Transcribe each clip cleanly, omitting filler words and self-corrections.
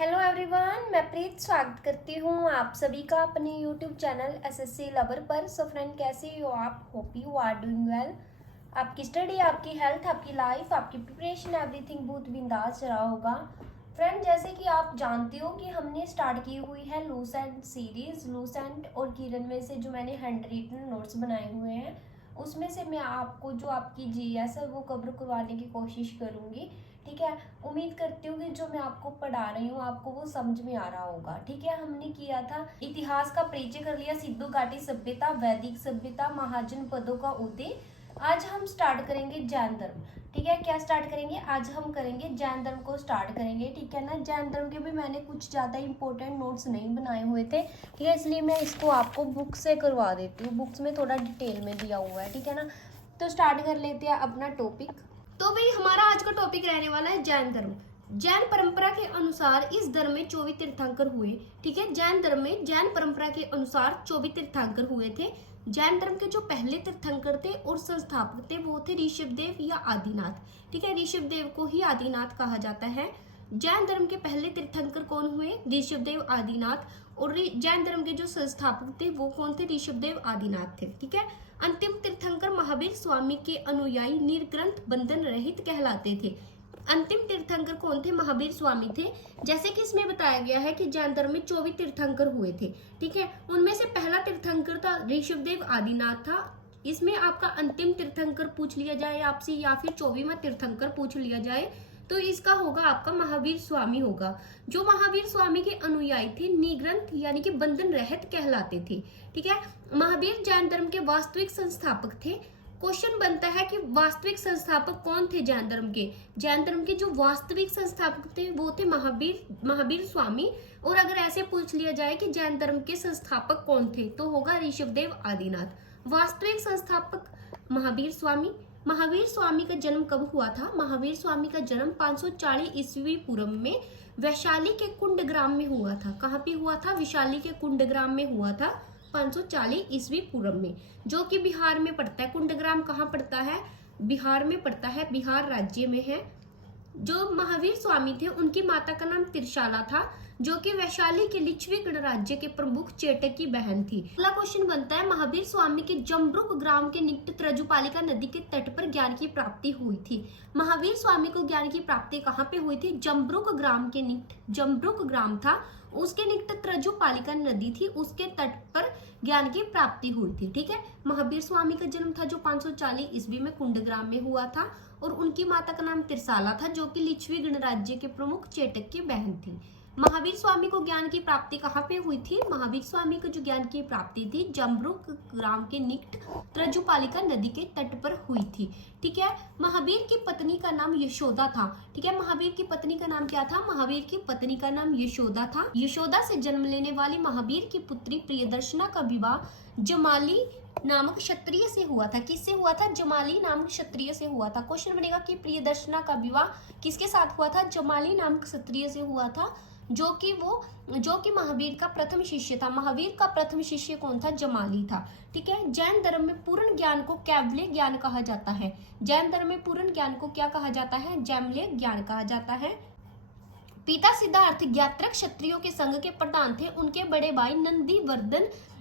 Hello everyone, मैं प्रीत स्वागत करती हूँ आप सभी का अपने यूट्यूब चैनल एसएससी लवर पर। सो फ्रेंड, कैसे हो आप? Hope you are doing well. आपकी स्टडी, आपकी हेल्थ, आपकी लाइफ, आपकी प्रिपरेशन, एवरीथिंग बहुत बिंदास रहा होगा। फ्रेंड, जैसे कि आप जानते हो कि हमने स्टार्ट की हुई है लूसेंट सीरीज। लूसेंट और किरण में से जो मैंने हैंड रिटन नोट्स बनाए हुए हैं, उसमें से मैं आपको जो आपकी जीएस है वो कवर करवाने की कोशिश करूँगी। ठीक है, उम्मीद करती हूँ कि जो मैं आपको पढ़ा रही हूँ आपको वो समझ में आ रहा होगा। ठीक है, हमने किया था इतिहास का परिचय कर लिया, सिंधु घाटी सभ्यता, वैदिक सभ्यता, महाजन पदों का उदय। आज हम स्टार्ट करेंगे जैन धर्म। ठीक है, क्या स्टार्ट करेंगे? आज हम करेंगे जैन धर्म को स्टार्ट करेंगे। ठीक है ना, जैन धर्म के भी मैंने कुछ ज़्यादा इंपॉर्टेंट नोट्स नहीं बनाए हुए थे। ठीक है, इसलिए मैं इसको आपको बुक से करवा देती हूँ। बुक्स में थोड़ा डिटेल में दिया हुआ है। ठीक है ना, तो स्टार्ट कर लेते हैं अपना टॉपिक। तो भाई, हमारा आज का टॉपिक रहने वाला है जैन धर्म। जैन परंपरा के अनुसार इस धर्म में 24 तीर्थंकर हुए। ठीक है, जैन धर्म में जैन परंपरा के अनुसार 24 तीर्थंकर हुए थे। जैन धर्म के जो पहले तीर्थंकर थे और संस्थापक थे वो थे ऋषभदेव या आदिनाथ। ठीक है, ऋषभदेव को ही आदिनाथ कहा जाता है। जैन धर्म के पहले तीर्थंकर कौन हुए? ऋषभदेव, आदिनाथ। और जैन धर्म के जो संस्थापक थे वो कौन थे? ऋषभदेव, आदिनाथ थे। ठीक है, अंतिम तीर्थंकर महावीर स्वामी के अनुयायी निर्ग्रंथ बंधन रहित कहलाते थे। अंतिम तीर्थंकर कौन थे? महावीर स्वामी थे। जैसे कि इसमें बताया गया है कि जैन धर्म में 24 तीर्थंकर हुए थे। ठीक है, उनमें से पहला तीर्थंकर था ऋषभदेव, आदिनाथ था। इसमें आपका अंतिम तीर्थंकर पूछ लिया जाए आपसे या फिर 24वां तीर्थंकर पूछ लिया जाए तो इसका होगा आपका महावीर स्वामी होगा। जो महावीर स्वामी के अनुयायी थे निग्रंथ यानी कि बंधन रहित कहलाते थे। ठीक है, महावीर जैन धर्म के वास्तविक संस्थापक थे। क्वेश्चन बनता है कि वास्तविक संस्थापक कौन थे जैन धर्म के? जैन धर्म के जो वास्तविक संस्थापक थे वो थे महावीर स्वामी। और अगर ऐसे पूछ लिया जाए कि जैन धर्म के संस्थापक कौन थे तो होगा ऋषभदेव, आदिनाथ। वास्तविक संस्थापक महावीर स्वामी। महावीर स्वामी का जन्म कब हुआ था? महावीर स्वामी का जन्म 540 ईस्वी पूर्व में वैशाली के कुंडग्राम में हुआ था। कहाँ पे हुआ था? वैशाली के कुंडग्राम में हुआ था 540 ईस्वी पूर्व में, जो कि बिहार में पड़ता है। कुंडग्राम कहाँ पड़ता है? बिहार में पड़ता है, बिहार राज्य में है। जो महावीर स्वामी थे उनकी माता का नाम त्रिशाला था, जो कि वैशाली के लिच्छवी गणराज्य के प्रमुख चेटक की बहन थी। अगला क्वेश्चन बनता है, महावीर स्वामी के जम्ब्रुक ग्राम के निकट त्रजुपालिका नदी के तट पर ज्ञान की प्राप्ति हुई थी। महावीर स्वामी को ज्ञान की प्राप्ति कहाँ पे हुई थी? जम्ब्रुक ग्राम के निकट, जम्ब्रुक ग्राम था उसके निकट त्रजुपालिका नदी थी, उसके तट पर ज्ञान की प्राप्ति हुई थी। ठीक है, महावीर स्वामी का जन्म था जो 540 ईस्वी में कुंडग्राम में हुआ था और उनकी माता का नाम त्रिशाला था, जो कि लिच्छवी गणराज्य के प्रमुख चेटक की बहन थी। महावीर स्वामी को ज्ञान की प्राप्ति कहाँ पे हुई थी? महावीर स्वामी को जो ज्ञान की प्राप्ति थी जम्ब्रुक ग्राम के निकट त्रजुपालिका नदी के तट पर हुई थी। ठीक है, महावीर की पत्नी का नाम यशोदा था। ठीक है, महावीर की पत्नी का नाम क्या था? महावीर की पत्नी का नाम यशोदा था। यशोदा से जन्म लेने वाली महावीर की पुत्री प्रियदर्शना का विवाह जमाली नामक क्षत्रिय से हुआ था। किससे हुआ था? जमाली नामक क्षत्रिय से हुआ था। क्वेश्चन बनेगा कि प्रियदर्शना का विवाह किसके साथ हुआ था? जमाली नामक क्षत्रिय से हुआ था, जो कि महावीर का प्रथम शिष्य था। महावीर का प्रथम शिष्य कौन था? जमाली था। ठीक है, जैन धर्म में पूर्ण ज्ञान को कैवल्य ज्ञान कहा जाता है। जैन धर्म में पूर्ण ज्ञान को क्या कहा जाता है? जैवल्य ज्ञान कहा जाता है। पिता सिद्धार्थ ज्ञात्रक क्षत्रियों के संघ के प्रधान थे। उनके बड़े भाई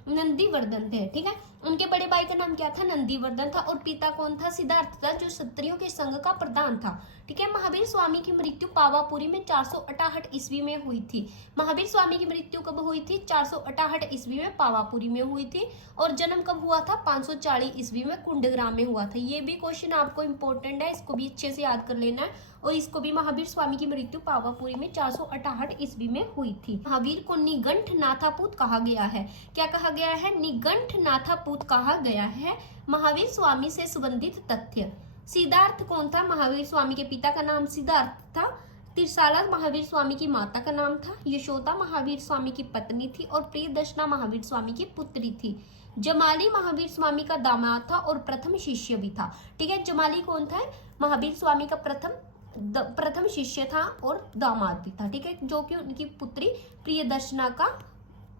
नंदीवर्धन थे। ठीक है, उनके बड़े भाई का नाम क्या था? नंदीवर्धन था। और पिता कौन था? सिद्धार्थ था, जो क्षत्रियों के संघ का प्रधान था। ठीक है, महावीर स्वामी की मृत्यु पावापुरी में 468 ईस्वी में हुई थी। महावीर स्वामी की मृत्यु कब हुई थी? 468 ईस्वी में पावापुरी में हुई थी। और जन्म कब हुआ था? 540 ईस्वी में कुंडग्राम में हुआ था। ये भी क्वेश्चन आपको इंपॉर्टेंट है, इसको भी अच्छे से याद कर लेना है। और इसको भी, महावीर स्वामी की मृत्यु पावापुरी में 468 ईस्वी में हुई थी। महावीर को निगंठ नाथापूत कहा गया है। क्या कहा गया है? निगंठ नाथापूत कहा गया है। महावीर स्वामी से संबंधित तथ्य। सिद्धार्थ कौन था? महावीर स्वामी के पिता का नाम सिद्धार्थ था। त्रिशाला महावीर स्वामी की माता का नाम था। यशोदा महावीर स्वामी की पत्नी थी और प्रियदर्शना महावीर स्वामी की पुत्री थी। जमाली महावीर स्वामी का दामाद था और प्रथम शिष्य भी था। ठीक है, जमाली कौन था? महावीर स्वामी का प्रथम शिष्य था और दामाद भी था। ठीक है, जो कि उनकी पुत्री प्रियदर्शना का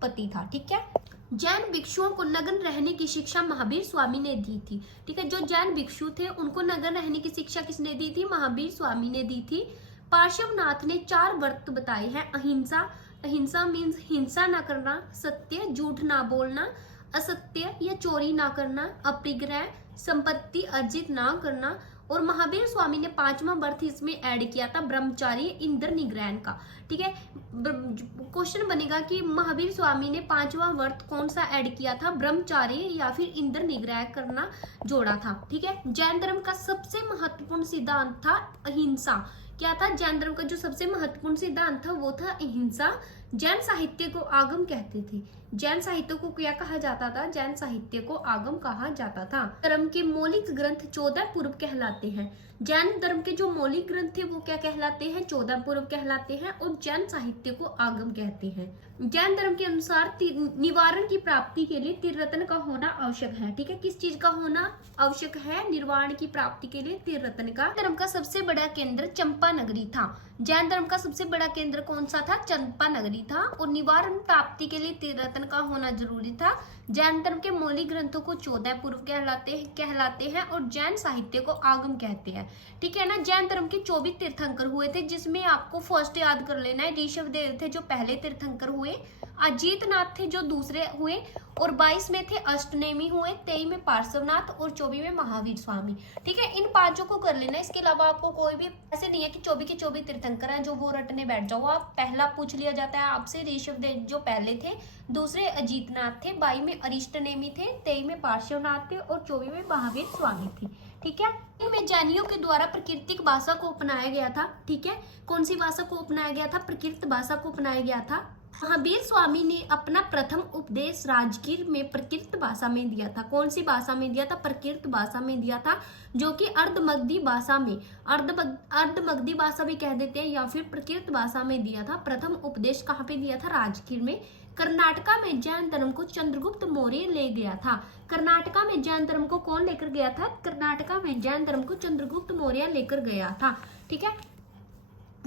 पति था। ठीक है, जैन भिक्षुओं को नग्न रहने की शिक्षा महावीर स्वामी ने दी थी। ठीक है, जो जैन भिक्षु थे उनको नग्न रहने की शिक्षा किसने दी थी? महावीर स्वामी ने दी थी। पार्श्वनाथ ने 4 व्रत बताए हैं। अहिंसा, अहिंसा मीन्स हिंसा ना करना, सत्य झूठ ना बोलना, असत्य या चोरी ना करना, अपरिग्रह संपत्ति अर्जित ना करना। और महावीर स्वामी ने 5वां व्रत इसमें ऐड किया था, ब्रह्मचारी इंद्र निग्रहण का। ठीक है, क्वेश्चन बनेगा कि महावीर स्वामी ने 5वां व्रत कौन सा ऐड किया था, ब्रह्मचारी या फिर इंद्र निग्रह करना जोड़ा था। ठीक है, जैन धर्म का सबसे महत्वपूर्ण सिद्धांत था अहिंसा। क्या था जैन धर्म का जो सबसे महत्वपूर्ण सिद्धांत था वो था अहिंसा। जैन साहित्य को आगम कहते थे। जैन साहित्य को क्या कहा जाता था, जैन साहित्य को आगम कहा जाता था। धर्म के मौलिक ग्रंथ 14 पूर्व कहलाते हैं। जैन धर्म के जो मौलिक ग्रंथ थे वो क्या कहलाते हैं, 14 पूर्व कहलाते हैं और जैन साहित्य को आगम कहते हैं। जैन धर्म के अनुसार निवारण की प्राप्ति के लिए त्रिरत्न का होना आवश्यक है। ठीक है, किस चीज का होना आवश्यक है, निर्वाण की प्राप्ति के लिए त्रिरत्न का। धर्म का सबसे बड़ा केंद्र चंपा नगरी था। जैन धर्म का सबसे बड़ा केंद्र कौन सा था, चंपा नगरी था। और निवारण प्राप्ति के लिए त्रिरत्न का होना जरूरी था। जैन धर्म के मौलिक ग्रंथों को 14 पूर्व कहलाते हैं और जैन साहित्य को आगम कहते हैं। ठीक है ना। जैन धर्म के 24 तीर्थंकर हुए थे, जिसमें आपको फर्स्ट याद कर लेना है, ऋषभदेव थे जो पहले तीर्थंकर हुए, अजीतनाथ थे जो दूसरे हुए, और 22 में थे अष्टनेमी हुए, 23 में पार्श्वनाथ और 24 में महावीर स्वामी। ठीक है, इन 5 को कर लेना। इसके अलावा आपको कोई भी ऐसे नहीं है कि 24 के 24 तीर्थंकर हैं जो वो रटने बैठ जाओ। आप पहला पूछ लिया जाता है आपसे, ऋषभदेव जो पहले थे, दूसरे अजीतनाथ थे, 22 में अरिष्टनेमी थे, 23 में पार्श्वनाथ थे और 24 में महावीर स्वामी थे। ठीक है, इनमें जैनियों के द्वारा प्राकृतिक भाषा को अपनाया गया था। ठीक है, कौन सी भाषा को अपनाया गया था, प्राकृत भाषा को अपनाया गया था। महावीर स्वामी ने अपना प्रथम उपदेश राजगीर में प्राकृत भाषा में दिया था। कौन सी भाषा में दिया था, प्राकृत भाषा में दिया था, जो कि अर्धमगधी भाषा में, अर्धमगधी भाषा भी कह देते हैं या फिर प्राकृत भाषा में दिया था। प्रथम उपदेश कहाँ पे दिया था, राजगीर में। कर्नाटका में जैन धर्म को चंद्रगुप्त मौर्य ले गया था। कर्नाटका में जैन धर्म को कौन लेकर गया था, कर्नाटका में जैन धर्म को चंद्रगुप्त मौर्य लेकर गया था। ठीक है,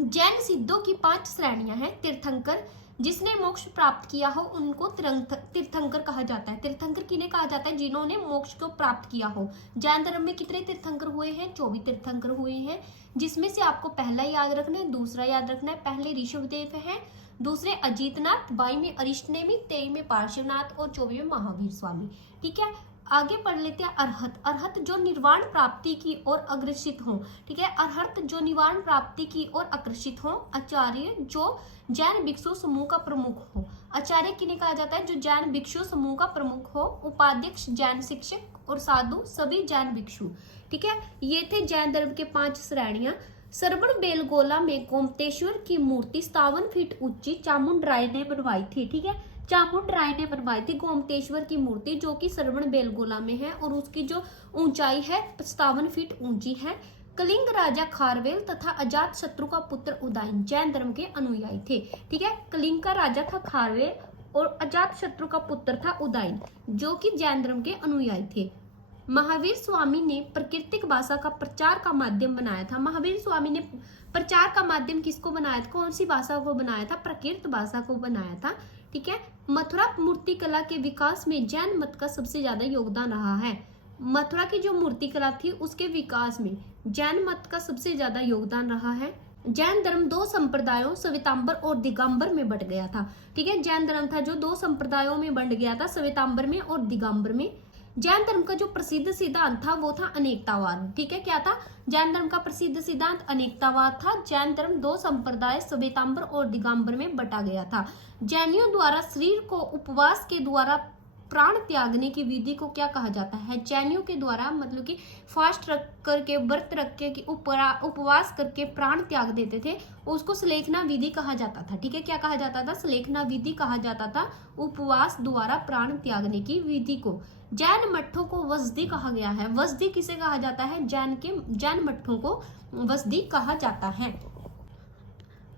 जैन सिद्धों की 5 श्रेणियां हैं। तीर्थंकर, जिसने मोक्ष प्राप्त किया हो उनको तीर्थंकर कहा जाता है। तीर्थंकर किन्हें कहा जाता है, जिन्होंने मोक्ष को प्राप्त किया हो। जैन धर्म में कितने तीर्थंकर हुए हैं, 24 तीर्थंकर हुए हैं, जिसमें से आपको पहला याद रखना है, दूसरा याद रखना है। पहले ऋषभदेव है, दूसरे अजीतनाथ, 22 में अरिष्टनेमी, 23 में पार्श्वनाथ और 24 में महावीर स्वामी। ठीक है, आगे पढ़ लेते हैं अरहत। अरहत जो निर्वाण प्राप्ति की ओर अग्रसित हो। ठीक है, अरहत जो निर्वाण प्राप्ति की ओर आकर्षित हो। आचार्य जो जैन भिक्षु समूह का प्रमुख हो। आचार्य किन्हें कहा जाता है, जो जैन भिक्षु समूह का प्रमुख हो। उपाध्यक्ष जैन शिक्षक और साधु सभी जैन भिक्षु। ठीक है, ये थे जैन धर्म के 5 श्रेणियां। सरवण बेलगोला में गोमतेश्वर की मूर्ति 57 फीट ऊंची चामुंड राय ने बनवाई थी। ठीक है, चामुंड राय ने बनवाई थी गोमतेश्वर की मूर्ति, जो कि सरवण बेलगोला में है और उसकी जो ऊंचाई है 57 फीट ऊंची है। कलिंग राजा खारवेल तथा अजात शत्रु का पुत्र उदयन जैन धर्म के अनुयायी थे। ठीक है, कलिंग का राजा था खारवेल और अजात शत्रु का पुत्र था उदयन, जो कि जैन धर्म के अनुयायी थे। महावीर स्वामी ने प्राकृतिक भाषा का प्रचार का माध्यम बनाया था। महावीर स्वामी ने प्रचार का माध्यम किसको बनाया था, कौन सी भाषा को बनाया था, प्राकृत भाषा को बनाया था। ठीक है, मथुरा मूर्ति कला के विकास में जैन मत का सबसे ज्यादा योगदान रहा है। मथुरा की जो मूर्ति कला थी उसके विकास में जैन मत का सबसे ज्यादा योगदान रहा है। जैन धर्म 2 संप्रदायों श्वेतांबर और दिगंबर में बंट गया था। ठीक है, जैन धर्म था जो 2 संप्रदायों में बंट गया था, श्वेतांबर में और दिगंबर में। जैन धर्म का जो प्रसिद्ध सिद्धांत था वो था अनेकतावाद। ठीक है, क्या था, जैन धर्म का प्रसिद्ध सिद्धांत अनेकतावाद था। जैन धर्म 2 संप्रदाय श्वेतांबर और दिगंबर में बटा गया था। जैनियों द्वारा शरीर को उपवास के द्वारा प्राण त्यागने की विधि को क्या कहा जाता है, जैनियों के द्वारा मतलब कि फास्ट रख करके, व्रत रख के, उपवास करके प्राण त्याग देते थे, उसको सलेखना विधि कहा जाता था। ठीक है, क्या कहा जाता था, सलेखना विधि कहा जाता था उपवास द्वारा प्राण त्यागने की विधि को। जैन मठों को वसदी कहा गया है। वसदी किसे कहा जाता है, जैन मठों को वसदी कहा जाता है।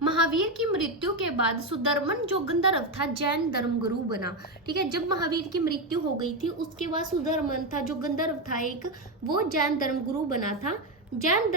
महावीर की मृत्यु के बाद सुधर्मन जो गंधर्व था जैन धर्म गुरु बना। ठीक है, जब महावीर की मृत्यु हो गई थी उसके बाद सुधर्मन था जो गंधर्व था एक, वो जैन धर्म गुरु बना था। जैन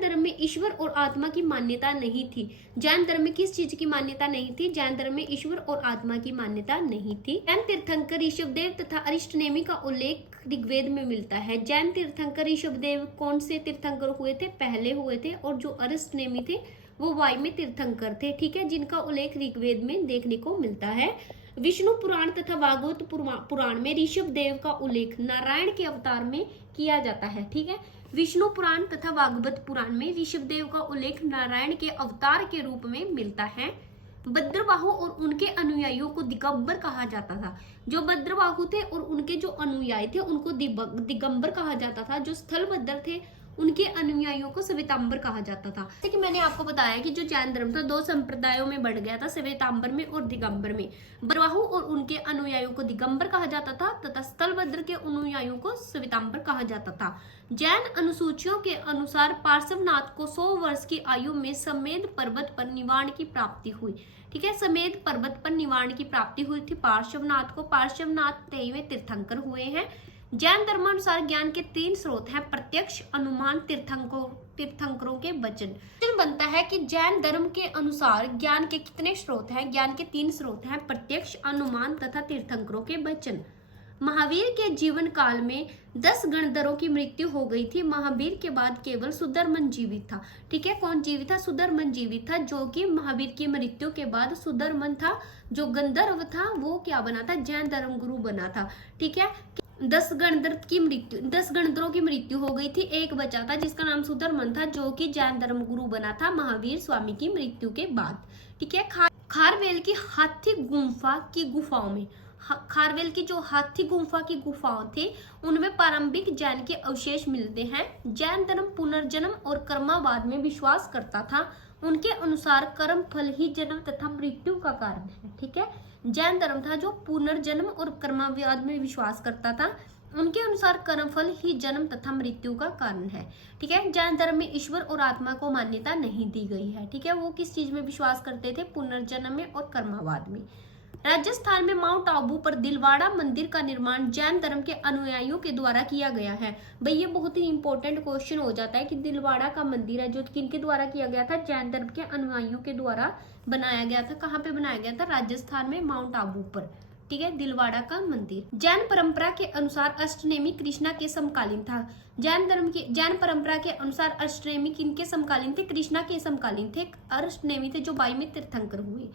धर्म में ईश्वर और आत्मा की मान्यता नहीं थी। जैन धर्म में किस चीज की मान्यता नहीं थी? जैन धर्म में ईश्वर और आत्मा की मान्यता नहीं थी। जैन तीर्थंकर ऋषभदेव तथा अरिष्टनेमी का उल्लेख ऋग्वेद में मिलता है। जैन तीर्थंकर ऋषभदेव कौन से तीर्थंकर हुए थे? पहले हुए थे। और जो अरिष्टनेमी थे वो वायमे तीर्थंकर थे, ठीक है, जिनका उल्लेख ऋग्वेद में देखने को मिलता है। विष्णु पुराण तथा भागवत पुराण में ऋषभदेव का उल्लेख नारायण के अवतार में किया जाता है, ठीक है। विष्णु पुराण तथा भागवत पुराण में ऋषभदेव का उल्लेख नारायण के अवतार के रूप में मिलता है। भद्रबाहु और उनके अनुयायियों को दिगंबर कहा जाता था। जो भद्रबाहु थे और उनके जो अनुयायी थे उनको दिगंबर कहा जाता था। जो स्थलभद्र थे उनके अनुयायियों को श्वेतांबर कहा जाता था। जैसे कि मैंने आपको बताया कि जो जैन धर्म था दो संप्रदायों में बढ़ गया था, श्वेतांबर में और दिगंबर में। बरवाहु और उनके अनुयायियों को दिगंबर कहा जाता था तथा स्थलभद्र के अनुयायियों को श्वेतांबर कहा जाता था। जैन अनुसूचियों के अनुसार पार्श्वनाथ को 100 वर्ष की आयु में समेध पर्वत पर निवाण की प्राप्ति हुई, ठीक है। समेध पर्वत पर निवाण की प्राप्ति हुई थी पार्श्वनाथ को। पार्श्वनाथ 23वें तीर्थंकर हुए हैं। जैन धर्मानुसार ज्ञान के 3 स्रोत हैं, प्रत्यक्ष, अनुमान, तीर्थंकरों के वचन। प्रश्न बनता है कि जैन धर्म के अनुसार ज्ञान के कितने स्रोत हैं? ज्ञान के 3 स्रोत हैं, प्रत्यक्ष, अनुमान तथा तीर्थंकरों के वचन। महावीर के जीवन काल में 10 गणधरों की मृत्यु हो गई थी। महावीर के बाद केवल सुधर्मन जीवित था, ठीक है। कौन जीवित था? सुधर्मन जीवित था, जो कि महावीर की मृत्यु के बाद सुधर्मन था जो गंधर्व था वो क्या बना था? जैन धर्म गुरु बना था, ठीक है। 10 गणधरों की मृत्यु हो गई थी, एक बचा था जिसका नाम सुधर्मन था जो कि जैन धर्म गुरु बना था महावीर स्वामी की मृत्यु के बाद, ठीक है। खारवेल की हाथी गुफा की गुफाओं में, खारवेल की जो हाथी गुफा की गुफाओं थी उनमें प्रारंभिक जैन के अवशेष मिलते हैं। जैन धर्म पुनर्जन्म और कर्मवाद में विश्वास करता था। उनके अनुसार कर्म फल ही जन्म तथा मृत्यु का कारण है, ठीक है। जैन धर्म था जो पुनर्जन्म और कर्मवाद में विश्वास करता था। उनके अनुसार कर्मफल ही जन्म तथा मृत्यु का कारण है, ठीक है। जैन धर्म में ईश्वर और आत्मा को मान्यता नहीं दी गई है, ठीक है। वो किस चीज में विश्वास करते थे? पुनर्जन्म में और कर्मवाद में। राजस्थान में माउंट आबू पर दिलवाड़ा मंदिर का निर्माण जैन धर्म के अनुयायियों के द्वारा किया गया है। भाई ये बहुत ही इंपॉर्टेंट क्वेश्चन हो जाता है कि दिलवाड़ा का मंदिर है जो किनके द्वारा किया गया था? जैन धर्म के अनुयायियों के द्वारा बनाया गया था। कहाँ पे बनाया गया था? राजस्थान में माउंट आबू पर, ठीक है, दिलवाड़ा का मंदिर। जैन परंपरा के अनुसार अष्टनेमी कृष्णा के समकालीन था। जैन परंपरा के अनुसार अष्टनेमी किनके समकालीन थे? कृष्णा के समकालीन थे। अष्टनेमी थे जो 22वें तीर्थंकर हुए।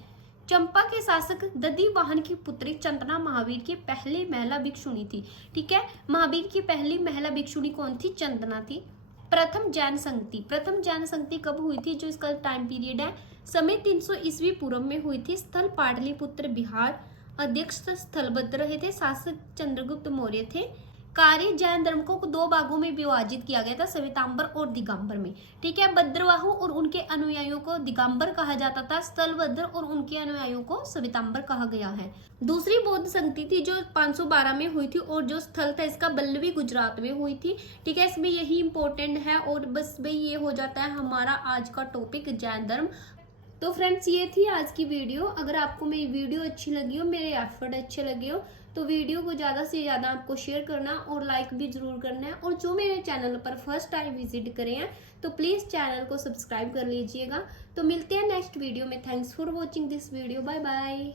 चंपा के शासक दधिवाहन की पुत्री चंदना महावीर की पहली महिला भिक्षुणी थी, ठीक है। महावीर की पहली महिला भिक्षुणी कौन थी? चंदना थी। प्रथम जैन संगति कब हुई थी? जो इसका टाइम पीरियड है, समय 300 ईस्वी पूर्व में हुई थी। स्थल पाटलिपुत्र बिहार। अध्यक्ष स्थलभद्र रहे थे। शासक चंद्रगुप्त मौर्य थे। कार्य जैन धर्म को 2 भागों में विभाजित किया गया था, श्वेतांबर और दिगंबर में, ठीक है। भद्रवाहु और उनके अनुयायियों को दिगंबर कहा जाता था। स्थलभद्र और उनके अनुयायियों को श्वेतांबर कहा गया है। दूसरी बौद्ध संगति थी जो 512 में हुई थी और जो स्थल था इसका बल्लवी गुजरात में हुई थी, ठीक है। इसमें यही इंपॉर्टेंट है और बस भाई ये हो जाता है हमारा आज का टॉपिक जैन धर्म। तो फ्रेंड्स ये थी आज की वीडियो। अगर आपको मेरी वीडियो अच्छी लगी हो, मेरे एफर्ट अच्छे लगे हो तो वीडियो को ज़्यादा से ज़्यादा आपको शेयर करना और लाइक भी ज़रूर करना है। और जो मेरे चैनल पर फर्स्ट टाइम विजिट करे हैं तो प्लीज़ चैनल को सब्सक्राइब कर लीजिएगा। तो मिलते हैं नेक्स्ट वीडियो में। Thanks for watching this video. Bye bye.